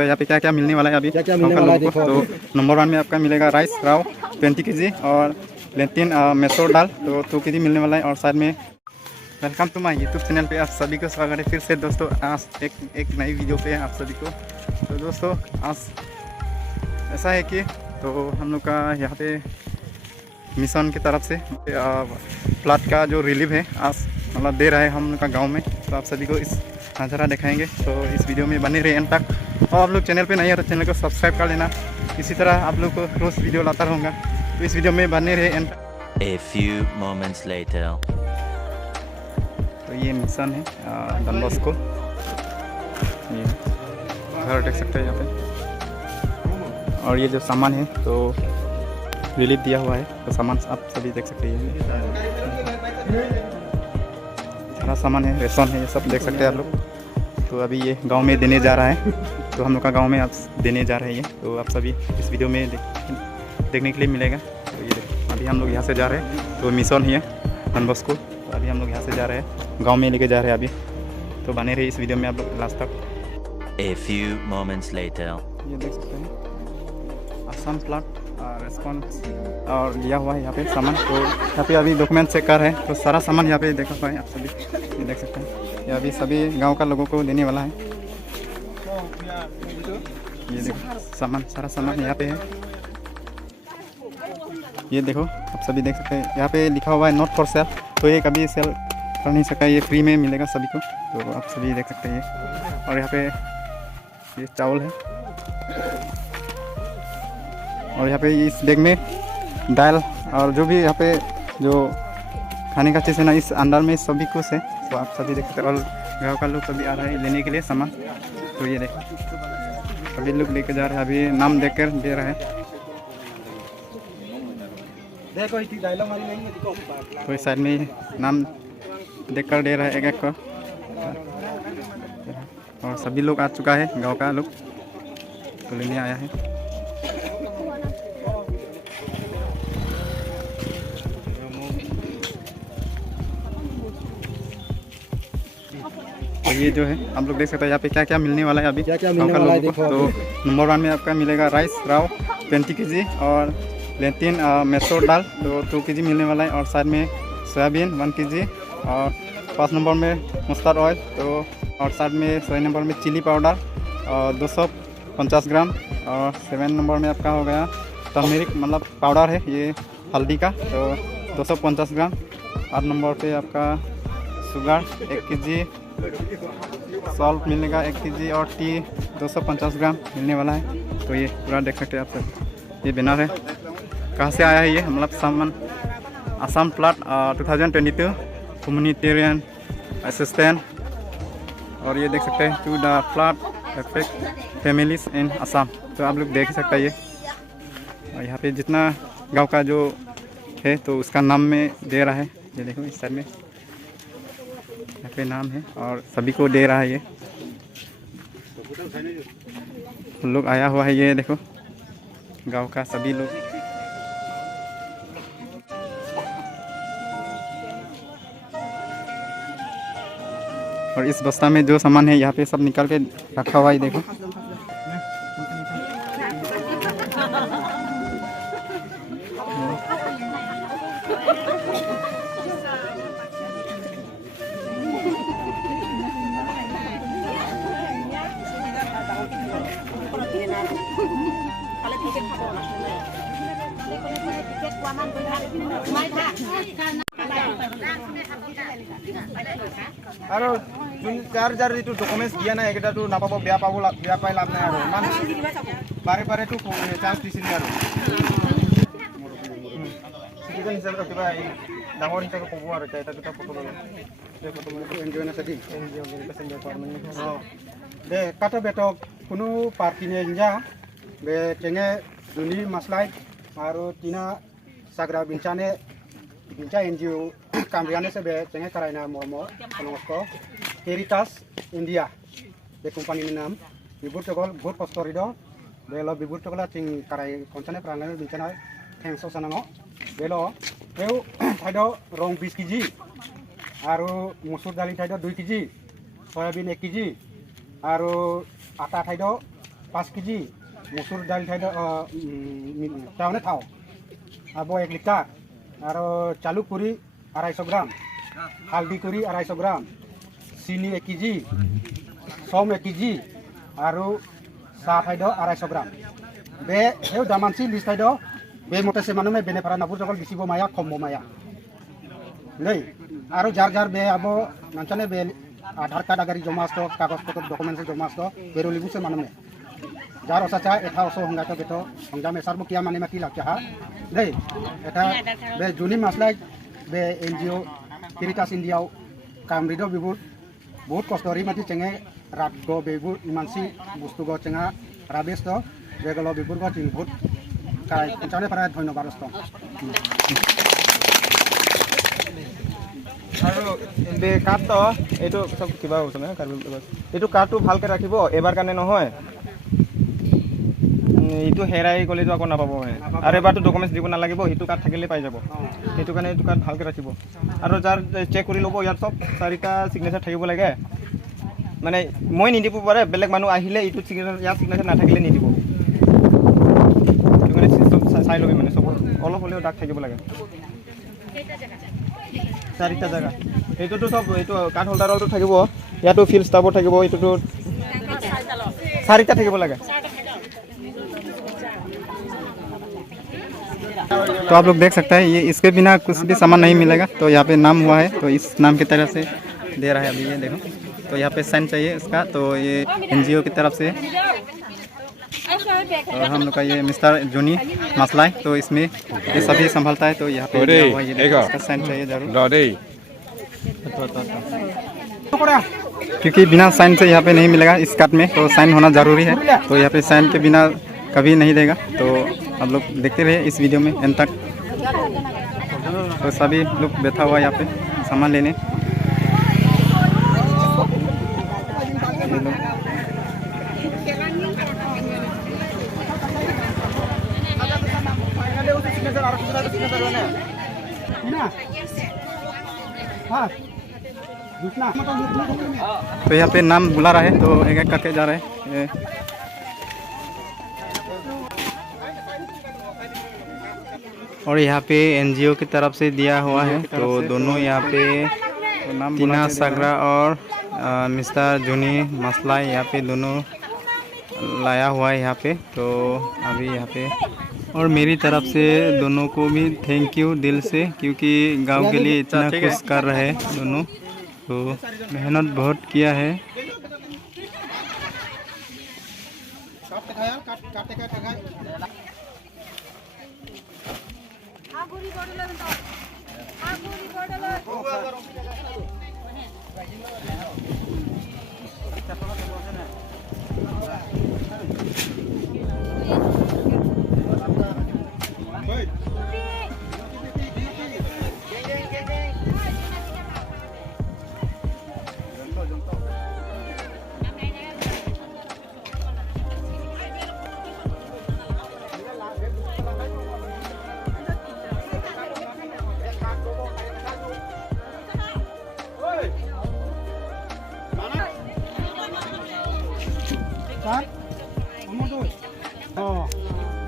सकते हैं यहाँ पे क्या क्या मिलने वाला है अभी। क्या मिलने वाला है देखो। तो नंबर 1 में आपका मिलेगा राइस राव 20 kg और लेंटिन मैसूर दाल तो 2 kg मिलने वाला है। और साथ में welcome to my YouTube channel पे आप सभी को स्वागत है फिर से दोस्तों। आज एक नई वीडियो पे आप सभी को। तो दोस्तों आज ऐसा है कि तो हम लोग का यहाँ पे मिशन की तरफ से फ्लड का जो रिलीफ है आज मतलब दे रहा है हम लोग का गांव में। तो आप सभी को इस नज़ारा दिखाएंगे तो इस वीडियो में बने रहे एंड तक। और आप लोग चैनल पे नहीं है तो चैनल को सब्सक्राइब कर लेना। इसी तरह आप लोग को रोज़ वीडियो लाता रहूँगा तो इस वीडियो में बने रहे एंड तक। A few moments later. तो ये मिशन है डॉन बॉस्को। ये घर देख सकते हैं यहाँ पे। और ये जो सामान है तो रिलीफ दिया हुआ है तो सामान आप सभी देख सकते हैं। सारा सामान है रेशन है ये सब देख सकते हैं आप लोग। तो अभी ये गांव में देने जा रहा है तो हम लोग का गांव में आप देने जा रहे हैं ये। तो आप सभी इस वीडियो में देखने के लिए मिलेगा। तो ये अभी हम लोग यहाँ से जा रहे हैं तो मिशन ही है डॉन बॉस्को। तो अभी हम लोग यहाँ से जा रहे हैं गांव में लेके जा रहे हैं अभी। तो बने रहे इस वीडियो में आप लोग लास्ट तक। A few moments later. ये देख सकते हैं असम फ्लड रेस्पॉन्स और लिया हुआ है यहाँ पे सामान। तो यहाँ पे अभी डॉक्यूमेंट चेक कर रहे हैं तो सारा सामान यहाँ पे देखा हुआ है आप सभी ये देख सकते हैं। ये अभी सभी गांव का लोगों को देने वाला है। ये देखो सामान सारा सामान यहाँ पे है। ये देखो आप सभी देख सकते हैं यहाँ पे लिखा हुआ है नॉट फॉर सेल। तो ये कभी सेल कर नहीं सका ये फ्री में मिलेगा सभी को। तो आप सभी देख सकते हैं ये। और यहाँ पे ये चावल है और यहाँ पे इस बैग में दाल और जो भी यहाँ पे जो खाने का चीज़ है ना इस अंदर में सभी कुछ है। तो आप सभी देख सकते हैं। और गाँव का लोग सभी आ रहा है लेने के लिए सामान। तो ये देखो सभी लोग लेके जा रहे हैं अभी नाम देख कर दे रहा है। तो इस साइड में नाम देख कर दे रहा है एक एक को। और सभी लोग आ चुका है गांव का लोग तो लेने आया है। तो ये जो है आप लोग देख सकते हैं यहाँ पे क्या क्या मिलने वाला है अभी। क्या मिलने वाला है देखो। तो नंबर 1 में आपका मिलेगा राइस राव 20 kg और लेंटिन मैसूर दाल तो 2 kg मिलने वाला है। और साथ में सोयाबीन 1 kg और 5 नंबर में मस्टर्ड ऑयल तो और साथ में 6 नंबर में चिली पाउडर और 250 ग्राम। और 7 नंबर में आपका हो गया टर्मेरिक मतलब पाउडर है ये हल्दी का तो 250 ग्राम। 8 नंबर पे आपका शुगर 1 kg सॉल्ट मिलेगा 1 kg और टी 250 ग्राम मिलने वाला है। तो ये पूरा देख सकते हैं आप सब। ये बैनर है कहाँ से आया है ये मतलब सामान असम फ्लड 2022 ह्यूमैनिटेरियन असिस्टेंट। और ये देख सकते हैं to the flood affect families in Assam. तो आप लोग देख सकते हैं ये। और यहाँ पे जितना गांव का जो है तो उसका नाम में दे रहा है। ये देखो इस साइड में यहाँ पे नाम है और सभी को दे रहा है ये लोग आया हुआ है। ये देखो गांव का सभी लोग। और इस बस्ता में जो सामान है यहाँ पे सब निकाल के रखा हुआ है देखो। আৰু যাৰ যাৰ যিটো ডকুমেণ্টছ দিয়া নাই এইকেইটাতো নাপাব বেয়া পাই লাভ নাই আৰু ইমান বাৰে বাৰেতো চান্স দিছিলে আৰু চিটিজেন হিচাপে কিবা ডাঙৰ হিচাপে ক'ব আৰু এতিয়া এটা দুটা ফটো ল'লে এনজিঅ' নাথাকি এনজিঅ' দে কাটা বেটক কোনো পাৰ্কিনে যা बे चेंगे दुनी मसलाई आरो तीना सागरा बिंचाने बिंचा एनजीओ कामरियाने से बे चेंगे कराइना मोमो नमस्को हेरिटास इंडिया बे कंपनी में नाम बिबुर टगल बहुत पस्तरिदो बेलो बिबुर टगला चिंग कराइ konchane प्रांगने बिंचाना थैंक्स सनांगो बेलो बेउ थाइदो रंग 20 केजी आरो मसुर दालि थाइदो 2 केजी सोयाबीन 1 केजी आरो आटा थाइदो 5 কেজি মচুৰ দাইল টাউনে থাও আব 1 লিটাৰ আৰু চালু কৰি 250 গ্ৰাম হালদি কৰি 250 গ্ৰাম চিনি 1 কেজি সম 1 কেজি আৰু চাহ খাদ্য 250 গ্ৰাম বে হেউ দামানসি লিষ্ট খাদ্য বে মতে সে মানুহে বেনেফাৰা নাবুৰ জগল বিচিব মায়া কমব মায়া নেই আৰু যাৰ যাৰ বে আব নাঞ্চনে বে আধাৰ কাৰ্ড আগাৰি জমা আছ কাগজ পত্ৰ ডকুমেণ্টছ জমা আছ বেৰো লিবুছে মানুহে যাৰ অসা চাই এটা অস সংগাত বেটো সংগাম এসাৰ মুকিয়া মানে মাতি লাগছে হা দেই এটা বে জুনি মাছলাই বে NGO কিৰিটাছ ইণ্ডিয়াও কামৰিদ বিবুৰ বহুত কষ্টৰি মাতি চেঙে রাত গ বিবুর ইমানসি বস্তু গ চেঙা রাবেস্ত বেগল বিবুর গ চিং বহুত কাই পঞ্চানে পারা ধন্যবাদ আৰু বে কাৰ্ড এইটো সব কিবা হৈছে না কাৰ্ড এইটো কাৰ্ডটো ভালকৈ ৰাখিব এবাৰ কাৰণে নহয় এইটো হেৰাই গ'লেতো আকৌ নাপাব মানে আৰু এবাৰটো ডকুমেণ্টছ দিব নালাগিব সেইটো কাৰ্ড থাকিলে পাই যাব সেইটো কাৰণে এইটো কাৰ্ড ভালকৈ ৰাখিব আৰু যাৰ চেক কৰি ল'ব ইয়াত চব 4টা চিগনেচাৰ থাকিব লাগে মানে মই নিদিব পাৰে বেলেগ মানুহ আহিলে এইটো চিগনেচাৰ ইয়াত চিগনেচাৰ নাথাকিলে নিদিব সেইটো কাৰণে চব চাই ল'বি মানে চব অলপ হ'লেও দাগ থাকিব লাগে 4টা জায়গা এইটোতো সব এইটো কাৰ্ড হোল্ডাৰটো থাকিব ইয়াতো ফিল্ড ষ্টাফৰ থাকিব এইটোতো 4টা থাকিব লাগে तो आप लोग देख सकते हैं ये इसके बिना कुछ भी सामान नहीं मिलेगा तो यहाँ पे नाम हुआ है तो इस नाम की तरफ से दे रहा है अभी ये देखो तो यहाँ पे साइन चाहिए इसका तो ये NGO की तरफ से और हम लोग का ये मिस्टर जूनी मसलाई तो इसमें ये सभी संभालता है तो यहाँ पे दिया हुआ है, ये देखो, इसका साइन चाहिए जरूर क्योंकि बिना साइन से यहाँ पे नहीं मिलेगा इस कार्ड में तो साइन होना ज़रूरी है तो यहाँ पे साइन के बिना कभी नहीं देगा तो आप लोग देखते रहे इस वीडियो में एंड तक तो सभी लोग बैठा हुआ यहाँ पे सामान लेने तो यहाँ पे नाम बुला रहा है तो एक एक करके जा रहे हैं और यहाँ पे NGO की तरफ से दिया हुआ है तो दोनों यहाँ पे टीना सागरा और मिस्टर जूनी मसलाई यहाँ पे दोनों लाया हुआ है यहाँ पे तो अभी यहाँ पे और मेरी तरफ से दोनों को भी थैंक यू दिल से क्योंकि गांव के लिए इतना कुछ कर रहे हैं दोनों तो मेहनत बहुत किया है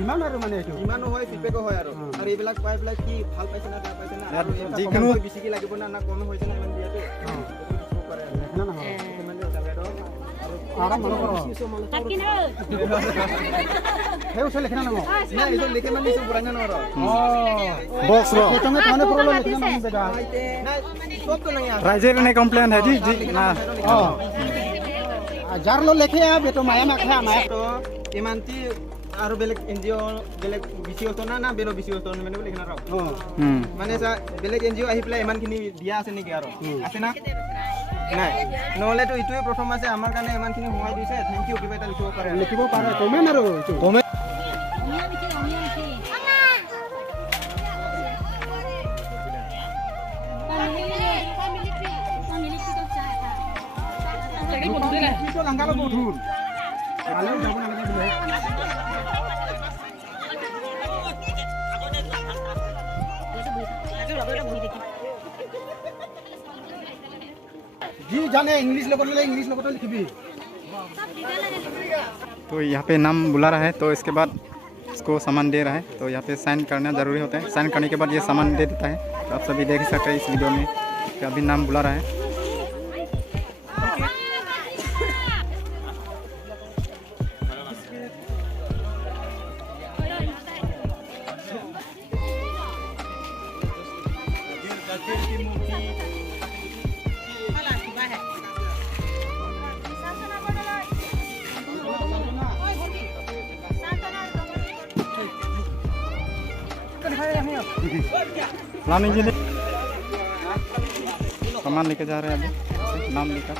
ইমান আৰু মানে এইটো ইমানো হয় ফিডবেকো হয় আৰু এইবিলাক পাই পেলাই কি ভাল পাইছে না বেয়া পাইছে না আৰু যিকোনো বেছিকৈ লাগিব না না কম হৈছে না ইমান দিয়াটো राइजर ने कंप्लेन है जी जी ना जार लो लेखे बेटो माया माखा माया তো ইমানটি আৰু বেলেগ NGO বেলেগ বিচি হতো না বেলেগ বিচি হতো মানে লিখনা ৰাও মানে বেলেগ NGO আহি পেলাই ইমানখিনি দিয়া আছে নেকি আৰু আছে না নাই নহলে তো ইটোৱে প্ৰথম আছে আমাৰ কাৰণে ইমানখিনি সহায় দিছে থ্যাংক ইউ কিবা এটা লিখিব পাৰে কমেন আৰু কমেন जी जाने इंग्लिश लोगों ने इंग्लिश लोगों तो लिखी तो यहाँ पे नाम बुला रहा है, तो इसके बाद इसको सामान दे रहा है। तो यहाँ पे साइन करना ज़रूरी होता है। साइन करने के बाद ये सामान दे देता है। तो आप सभी देख सकते हैं इस वीडियो में कि अभी नाम बुला रहा है। सामान लेके जा रहे हैं अभी, नाम लेकर।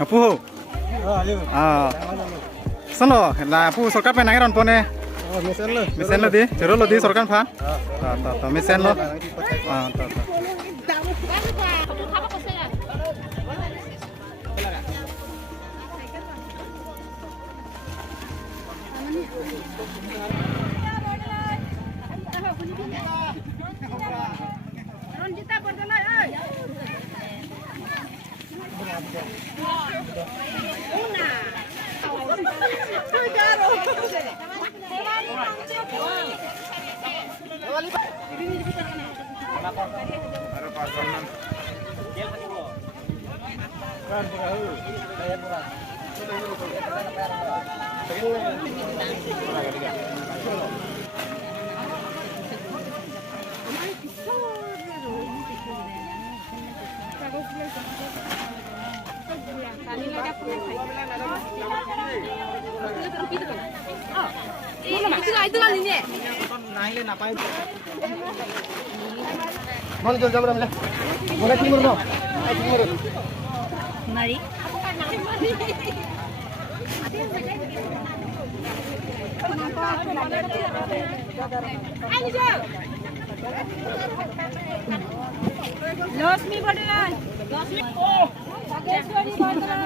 अपू हो सनो ला अपू सरकार पे नागे रन पोने मिसेन लो दी जरो लो दी सरकार फा तो मिसेन लो तो लक्ष्मी बर्तन लक्ष्मी राजेश्वरी बर्तन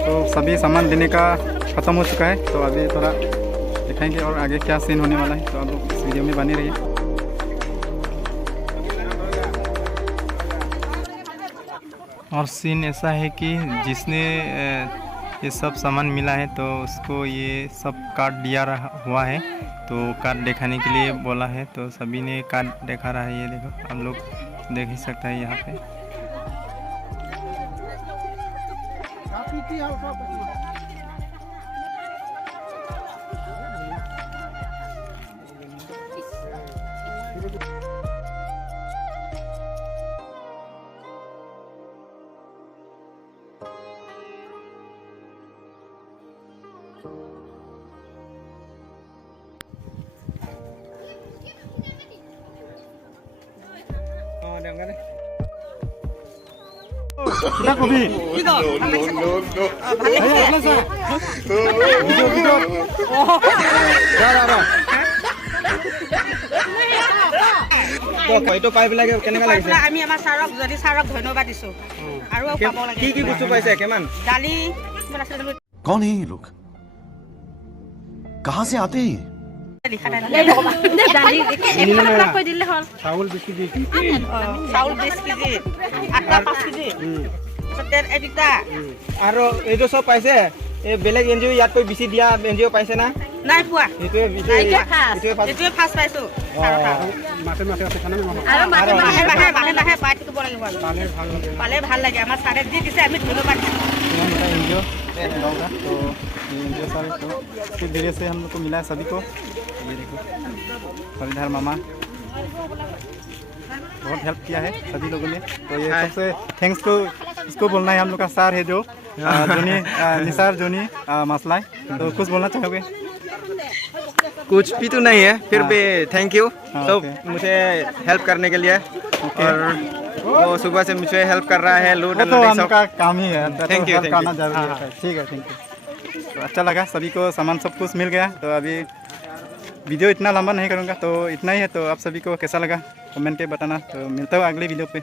तो सभी सामान देने का ख़त्म हो चुका है। तो अभी थोड़ा दिखाएंगे और आगे क्या सीन होने वाला है। तो आप लोग इस वीडियो में बने रहिए। और सीन ऐसा है कि जिसने ये सब सामान मिला है तो उसको ये सब कार्ड दिया हुआ है। तो कार्ड दिखाने के लिए बोला है, तो सभी ने कार्ड दिखा रहा है। ये देखो आप लोग देख ही सकते हैं यहाँ पे। Kita kopi. হয়তো পাই পেলাই কেনেকা লাগিছে? আমি আমাৰ ছাৰক যদি ছাৰক ধন্যবাদ দিছো আৰু পাব লাগে। কি বস্তু পাইছে কিমান? দালি कौन है ये लोग? कहाँ से आते हैं? Saul biskit. চাউল 20 কেজি, আটা 5 কেজি, তাৰপিছতে এইকেইটা আৰু এইটো চব পাইছে এই বেলেগ এনজিঅ ইয়াতকৈ বেছি দিয়া এনজিঅ পাইছে না নাই পোৱা এইটোৱে এইটোৱে ফাৰ্ষ্ট পাইছোঁ মাছে মাছে আছে খানা আৰু মাহে মাহে পাই থাকিব লাগিব পালে ভাল লাগে আমাৰ ছাৰে যি দিছে আমি ধন্যবাদ দিছোঁ एनजीओ होगा तो ये एनजीओ सारे तो इसके जरिए से हम लोग को मिला है सभी को। ये देखो हरिधर मामा बहुत हेल्प किया है सभी लोगों ने। तो ये सबसे थैंक्स को इसको बोलना है हम लोग का सर है जो जोनी निसार जोनी मसलाई। तो कुछ बोलना चाहोगे? कुछ भी तो नहीं है फिर भी थैंक यू तो ओके। मुझे हेल्प करने के लिए और वो सुबह से मुझे हेल्प कर रहा है लूट वो तो हम लोग का काम ही है। Thank you, help thank करना you। जरूरी है। ठीक है थैंक यू। तो अच्छा लगा सभी को सामान सब कुछ मिल गया। तो अभी वीडियो इतना लंबा नहीं करूँगा तो इतना ही है। तो आप सभी को कैसा लगा कमेंट के बताना। तो मिलता हूँ अगले वीडियो पे।